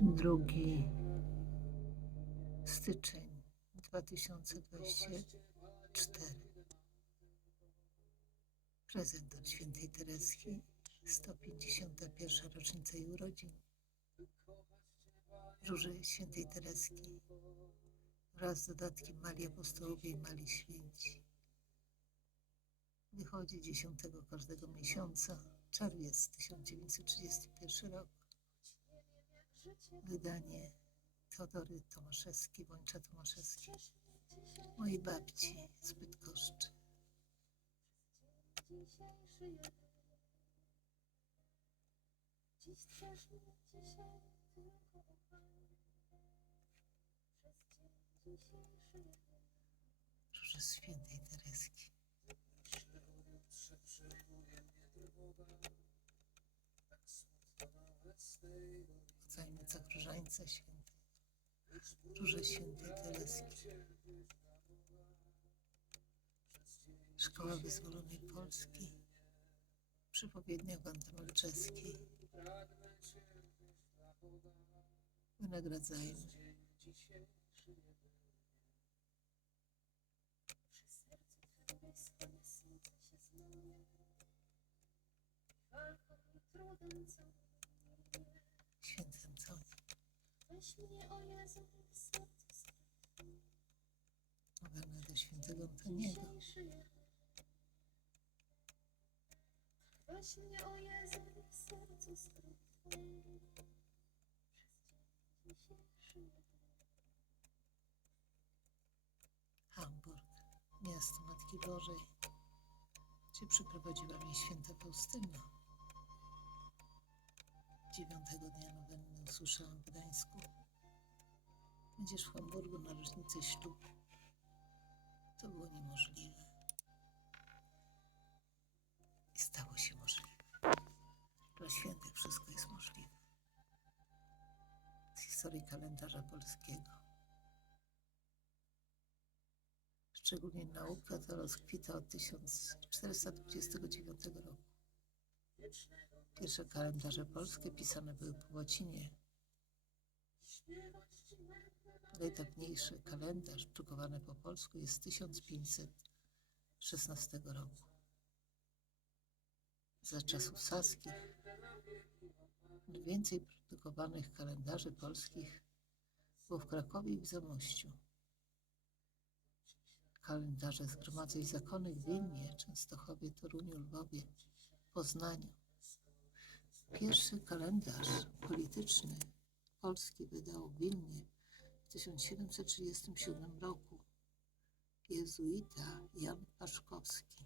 Drugi styczeń 2024. Prezent od świętej Tereski. 151. rocznica jej urodzin. Róże świętej Tereski wraz z dodatkiem Mali Apostołowie i Mali Święci. Wychodzi 10 każdego miesiąca, czerwiec 1931 rok. Wydanie Teodory Tomaszewskiej, Bącza Tomaszewskiej, mojej babci z Bydgoszczy. Dziś twarz mnie dzisiaj tylko upalnie. Przez dzień dzisiejszy Róże świętej Tereski. Zajmnica Różańca Świętej. Róże świętej Tereski. Szkoła Wyzwolonej Polski. Przypowiednia Wandy Malczewskiej. Wynagradzajmy. Walką i trudem co mnie. Świętym co? Weź mnie o Jezu w sercu swym. Nowelna do świętego Antoniego. Weź mnie o Jezu w sercu swym. Przez dzień dzisiejszy. Hamburg, miasto Matki Bożej, gdzie przyprowadziła mnie święta Faustyna. Dziewiątego dnia nowenny usłyszałam w Gdańsku. Będziesz w Hamburgu na rocznicę ślubu. To było niemożliwe. I stało się możliwe. Dla świętych wszystko jest możliwe. Z historii kalendarza polskiego. Szczególnie nauka ta rozkwita od 1429 roku. Pierwsze kalendarze polskie pisane były po łacinie. Najdawniejszy kalendarz drukowany po polsku jest z 1516 roku. Za czasów saskich najwięcej produkowanych kalendarzy polskich było w Krakowie i w Zamościu. Kalendarze zgromadzeń zakonnych w Wilnie, Częstochowie, Toruniu, Lwowie, Poznaniu. Pierwszy kalendarz polityczny Polski wydał w Wilnie w 1737 roku jezuita Jan Paszkowski.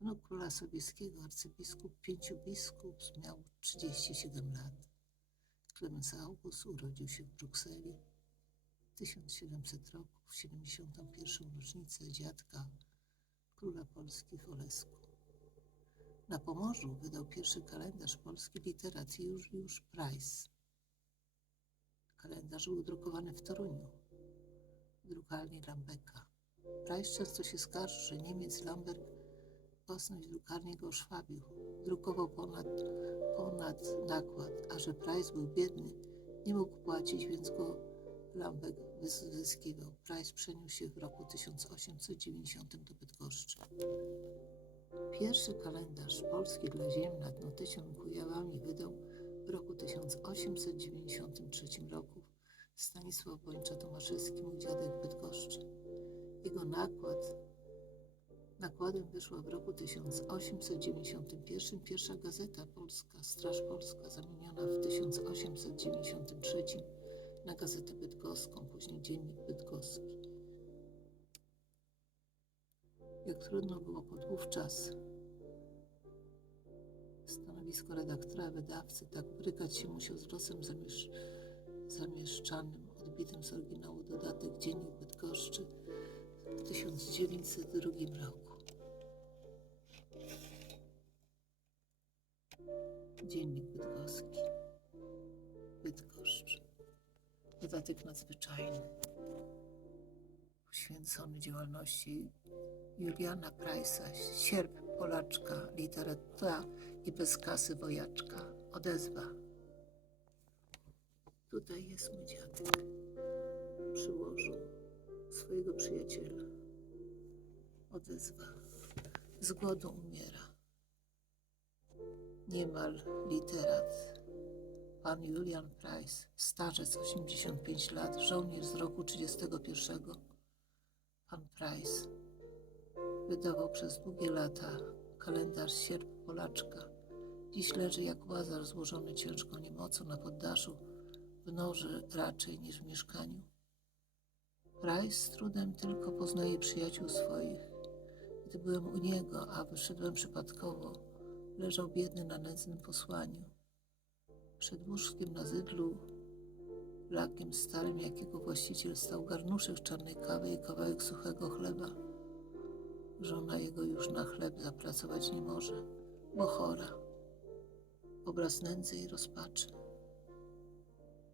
Wnuk króla Sobieskiego, arcybiskup pięciu biskup, miał 37 lat. Klemens August urodził się w Brukseli w 1700 roku, w 71. rocznicę dziadka króla Polski Olesku. Na Pomorzu wydał pierwszy kalendarz polski literat Juliusz Price. Kalendarz był drukowany w Toruniu, w drukarni Lambeka. Price często się skarży, że Niemiec Lamberg własność drukarni go oszwabił. Drukował ponad, ponad nakład, a że Price był biedny, nie mógł płacić, więc go Lambek wyzyskiwał. Price przeniósł się w roku 1890 do Bydgoszczy. Pierwszy kalendarz polski dla ziem nad Notycią Kujawami wydał w roku 1893 roku Stanisław Bończa Tomaszewski, mój dziadek Bydgoszczy. Jego nakład Nakładem wyszła w roku 1891 pierwsza Gazeta Polska, Straż Polska, zamieniona w 1893 na Gazetę Bydgoską, później Dziennik Bydgoski. Jak trudno było podwówczas stanowisko redaktora, wydawcy, tak brykać się musiał z losem zamiesz zamieszczanym, odbitym z oryginału dodatek Dziennik Bydgoszczy w 1902 roku. Dziennik Bydgoski. Bydgoszcz. Dodatek nadzwyczajny. Poświęcony działalności Juliana Price'a, sierp Polaczka, literatura i bez kasy wojaczka. Odezwa. Tutaj jest mój dziadek. Przyłożył swojego przyjaciela. Odezwa. Z głodu umiera. Niemal literat. Pan Julian Price, starzec 85 lat, żołnierz z roku 31. Pan Price wydawał przez długie lata kalendarz Sierp Polaczka. Dziś leży jak łazar złożony ciężką niemocą na poddaszu, w norze raczej niż w mieszkaniu. Price z trudem tylko poznaje przyjaciół swoich. Gdy byłem u niego, a wyszedłem przypadkowo, leżał biedny na nędznym posłaniu. Przed łóżkiem na zydlu, lakiem starym, jakiego właściciel stał garnuszek czarnej kawy i kawałek suchego chleba. Żona jego już na chleb zapracować nie może, bo chora. Obraz nędzy i rozpaczy.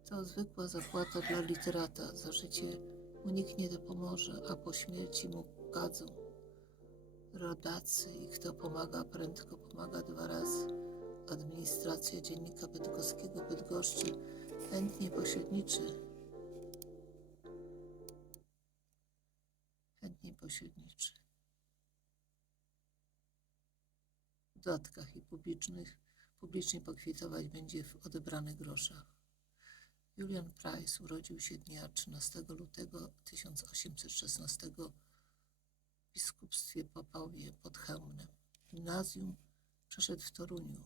To zwykła zapłata dla literata. Za życie mu nikt nie dopomoże, a po śmierci mu gadzą. Rodacy i kto pomaga prędko pomaga dwa razy. Administracja Dziennika Bydgoskiego Bydgoszczy chętnie pośredniczy. W dodatkach i publicznych publicznie pokwitować będzie w odebranych groszach. Julian Price urodził się dnia 13 lutego 1816 w biskupstwie Popowie pod Chełmnem. Gimnazjum przeszedł w Toruniu,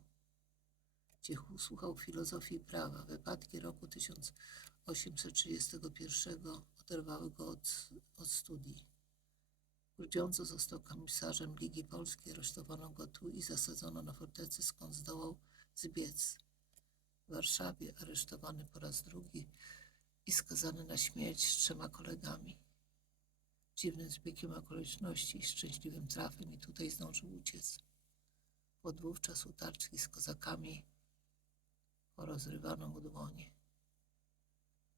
gdzie słuchał filozofii prawa. Wypadki roku 1831 oderwały go od, od studii. Grudziądzu został komisarzem Ligi Polskiej, aresztowano go tu i zasadzono na fortecy, skąd zdołał zbiec. W Warszawie aresztowany po raz drugi i skazany na śmierć z trzema kolegami. Dziwnym zbiegiem okoliczności, szczęśliwym trafem i tutaj zdążył uciec. Pod wówczas utarczki z kozakami porozrywano mu dłonie.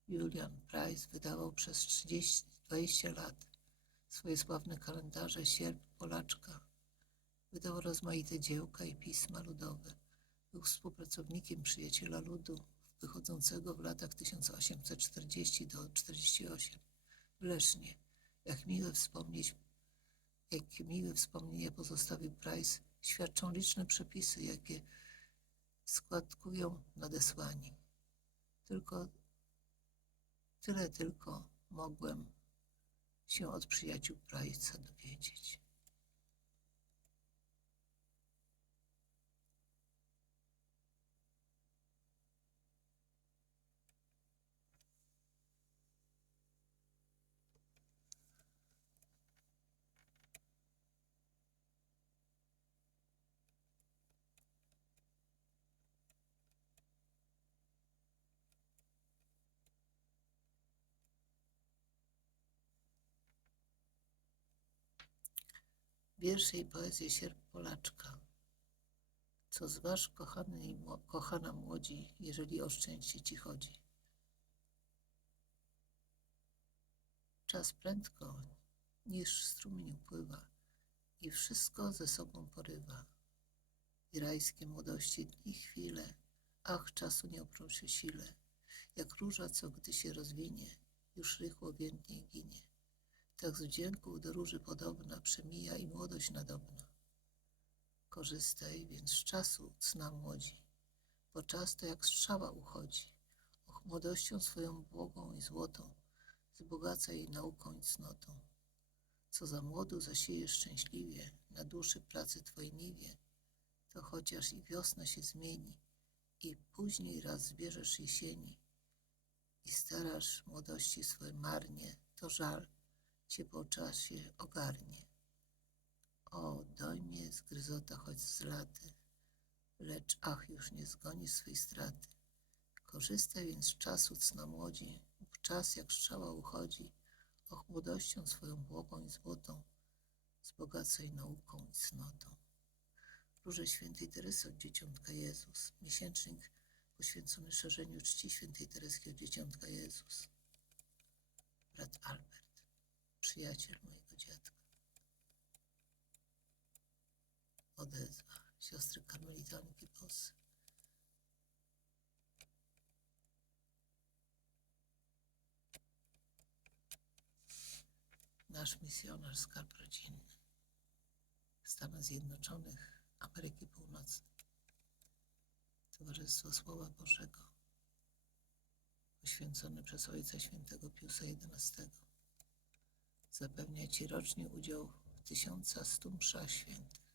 Julian Price wydawał przez 30, 20 lat swoje sławne kalendarze Sierp Polaczka. Wydał rozmaite dziełka i pisma ludowe. Był współpracownikiem Przyjaciela Ludu, wychodzącego w latach 1840 do 48 w Lesznie. Jak miłe wspomnieć, jakie miłe wspomnienia pozostawił Price, świadczą liczne przepisy, jakie składkują nadesłani. Tylko tyle tylko mogłem się od przyjaciół Price'a dowiedzieć. Wiersze i poezję Sierp Polaczka. Co zważ, kochany i kochana młodzi, jeżeli o szczęście ci chodzi. Czas prędko niż strumień upływa i wszystko ze sobą porywa. I rajskie młodości dni chwile, ach, czasu nie oprą się sile, jak róża, co gdy się rozwinie, już rychło więdnie ginie. Tak z wdzięku do róży podobna przemija i młodość nadobna. Korzystaj więc z czasu, cna młodzi, bo czas to jak strzała uchodzi. Och, młodością swoją błogą i złotą, wzbogaca jej nauką i cnotą. Co za młodu zasiejesz szczęśliwie na duszy pracy twojej niwie, to chociaż i wiosna się zmieni i później raz zbierzesz jesieni i starasz młodości swoje marnie, to żal, cię po czasie ogarnie. O, dojmie zgryzota choć z laty, lecz ach, już nie zgoni swej straty. Korzystaj więc z czasu, cna młodzi, w czas jak strzała uchodzi, och, młodością swoją błogą i złotą, wzbogacaj nauką i cnotą. Róże świętej Teresy od Dzieciątka Jezus, miesięcznik poświęcony szerzeniu czci świętej Tereski od Dzieciątka Jezus przyjaciel mojego dziadka. Odezwa siostry karmelitanki Bosy. Nasz misjonarz skarb rodzinny Stanów Zjednoczonych Ameryki Północnej. Towarzystwo Słowa Bożego, poświęcone przez Ojca Świętego Piusa XI zapewnia Ci rocznie udział w 1100 mszach świętych